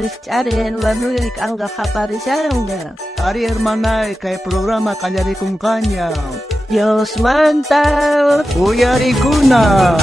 Richaren, Manuel, Anga Japarizaron. Ari hermana, kay programa kanyari kung kanya. Dios manta. Uyari kuna.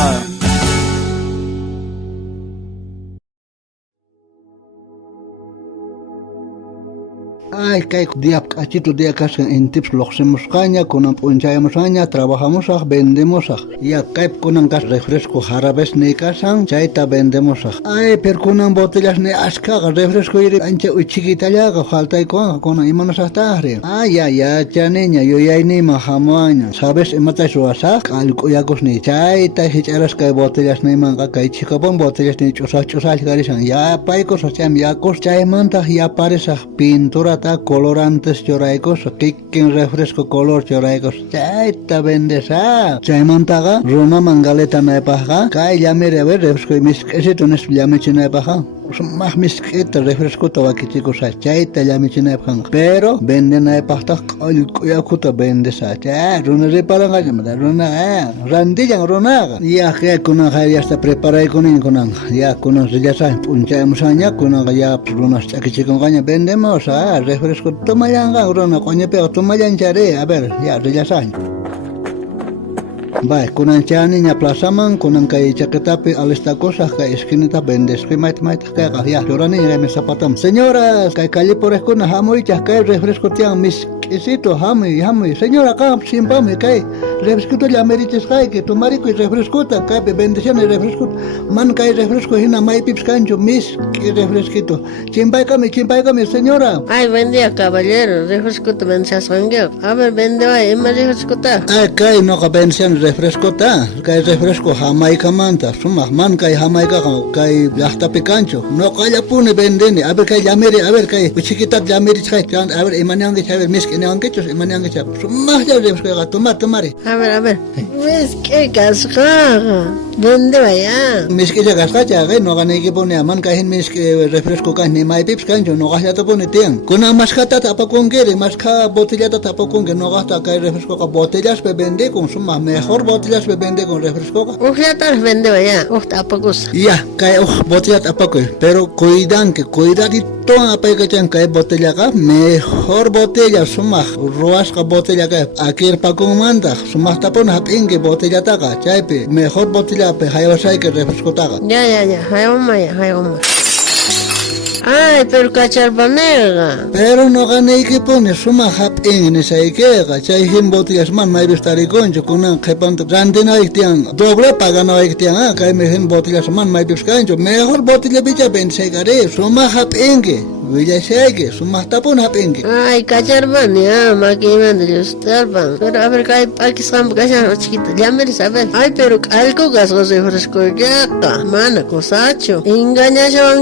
Ay, kay diap achito dia kaskan en tips loxemos caña con ponchayamos caña, trabajamos vendemos ya kay con gas refresco jarabes ne casan, chaita vendemos ay, per con botellas ne aska refresco ir ancha chiquita ya falta con imanos hasta ay, ya chaneña yo ya ni mahamaña, sabes emata suasa, algo ya cosni chaita hicharas kay botellas ne manga kay chicabon botellas ne chosa garisan ya paicos acham ya cos chay manta ya paresa pintura colorantes choraicos, kicken refresco color choraicos, chaita vendesa, chaimantaga, rona mangaleta naipaja, kai llamere a ver refresco y mis quesitones llame chinaipaja. Más misquita refresco tabaquichico sa chaita llame chinaipaja, pero venden naipajta, yakuta vendesa, cha, rona repara gallamada, rona, randillan ronaga, ya que con ya está preparado con ya con ya saben, punchamos aña, con ya rona chaquichico gaña vendemos, refresco toma yanga rona coño pero toma yanchare a ver ya saben va con anchani ya plazaman con ankai chaquetape al esta cosa que esquinita vendes que mait que ya llorani ya me zapatam señoras que calle por escona jamoy chasca refresco tian mis quesito jamoy señora acá sin pame que refresco ya merites que tomarico y refresco ta que bendición y refresco man que refresco hina mai pips cancho mis que refresquito chimbay kame señora ay buen día caballero refresco te vences a ver vende ay me refresco ta ay que no que pensión refresco ta que refresco Jamaica manta suma man que Jamaica que hasta picancho no que ya pone vendene a ver que llamere a ver que chiquita llamere a ver emanange a ver mis que no han hecho emanange suma ya refresco tomare a ver mis que cascaga ¿dónde vaya? Mis que se gascacha, no gane que pone a man que mis que refresco que ni mai pips cancho no gasta te pone tian. Con una mascata tapa con que masca botella tapa con que no gasta que refresco que botellas be vende con suma mejor botellas be vende con refresco. Ya vende vaya, tapa cosa. Ya, que botella tapa que, pero cuidadito a que chan que botella que mejor botella suma ruasca botella que aquí el paco manda suma tapon hapinge botella taca, chaipe mejor botella pe hayosai que refresco taga. Ya, hayoma. Ay, pero cacharpanega. Pero no gané que pone suma hap en esa ikega, chay him botellas man mai bestari concho con un jepanto grande no iktian, doble paga no iktian, que me him botellas man mai biscancho, mejor botella bicha ben segare, suma hap enge. Villa Shake, su más tapón apenge. Ay, cacharban, ya, maquiman de los tarban. Pero a ver, que hay Pakistan, cachar, chiquita, ya me saben. Ay, pero algo gasos de fresco, ya, mana, cosacho. Engaña, ya,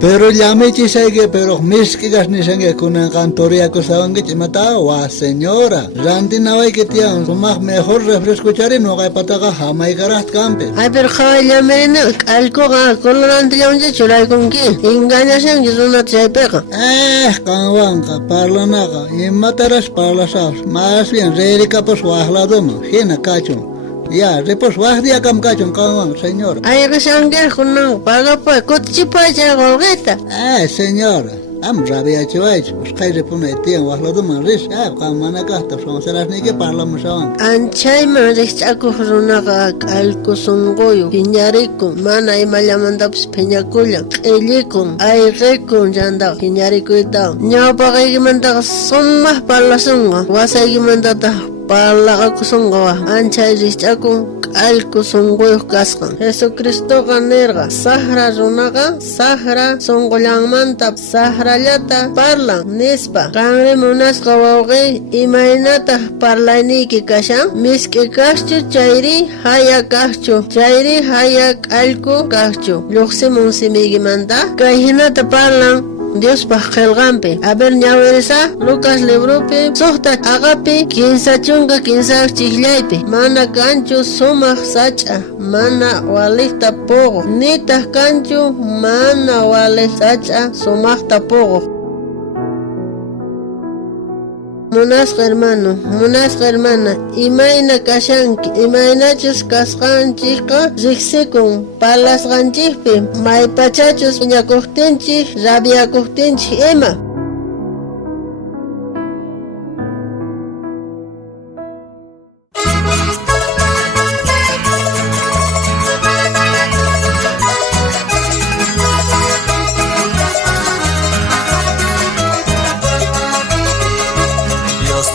pero ya me chisaigue, pero mis que gas ni sangue con una cantoría cosaban que te mataba, señora. Randy no hay que tian, su más mejor refresco chare, no hay pataga, jamás garast campe. Ay, pero ya me algo, colorante, ya un chulay con qué. Engaña, ya, es una chaipe. Kanwanka, parlanaga, y matarás parlasas, más bien rerica pues wahladoma, hina cacho. Ya, repos wahdia cam cacho, kanwan, señor. Ay, resangue, junang, paga pues, cochipa, ya, golgueta. Señora. Am rabia chuach, uskai repune tian wahladoma ris, kamana gasta, son seras ni que parlamus awan. Anchay me dechaco runaga, alco songoyo, piñarico, mana y malamandaps peñaculla, elicon, ay recon, yanda, piñarico y down. Ña paga y manda son más parlasunga, wasa y manda para akusongawa anchay richaku alku songoyo kasqan Jesucristo ganerga sahra runaga sahra songolanmanta sahrallata parlan nispa kanre munasqa wawqi imaynata parlayniki kashan miski kaschu chayri haya kaschu chayri haya alku kaschu lluqsimun simigimanta kay hinata parlan Dios pajelgampe. A ver, ñaweresa, Lucas Lebrope, Sohta Agape, Kinsa Chunga, Kinsa Chihlaype, Mana Cancho, Soma Sacha, Mana Walista Pogo, Nita Cancho, Mana Wale Sacha, Somachta Pogo. Munasqa hermano, munasqa hermana, imayna kashanki, imaynachus kasqanchikqa riqsikun, palasqanchikpi, maypachachus piñakuqtinchik, rabiakuqtinchik ima.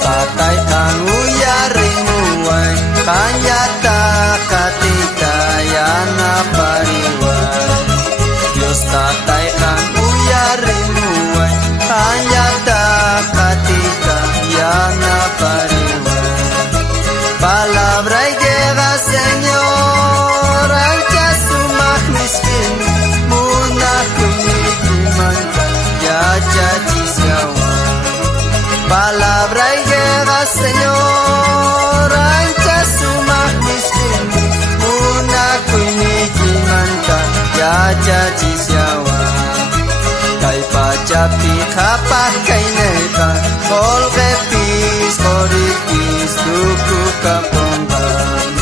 Tatay ang uyarimuay, kanyata katita yan na pariway. Diyos tatay ang uyarimuay, kanyata katita yan na pariway. Palabra y llega Señor, ancha sumak miskin, muna kunigimanta, ya chachisyawan. Palabra y llega Señor, ancha sumak miskin, muna kunigimanta, ya chachisyawan. Kay pachapi kapah kay neta, kolgepis, koripis, duku kaponggan.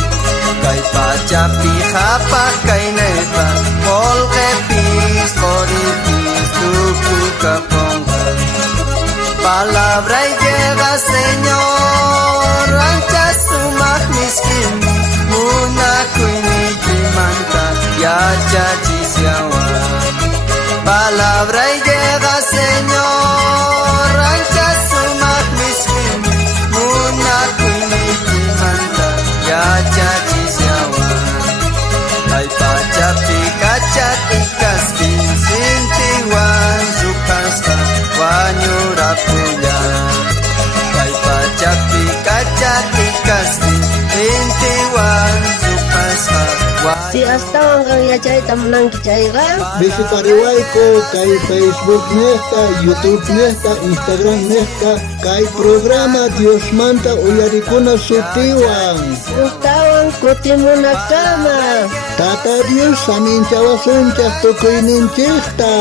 Kay pachapi kapah kay neta, kolgepis, koripis, duku kaponggan. Palabra y llega Señor, ancha sumak miskin, muna kunigimanta, ya chachisyawan. Palabra y llega Señor, ancha sumak miskin, muna kunigimanta, ya chachisyawan. Ay pachapi kachati kaskin, sintiwan sukaska, wanyurapuyan. Ay pachapi kachati kaskin, sintiwan sukaska, Si astawan kang yachayta manangki chayqa, Visitariway ko kay Facebook nesta, YouTube nesta, Instagram nesta, kay programa Dios Manta uyarikuna sutiwan. ustawan kutimunakama. Tata Dios saminchawasunchak tukuyninchikta.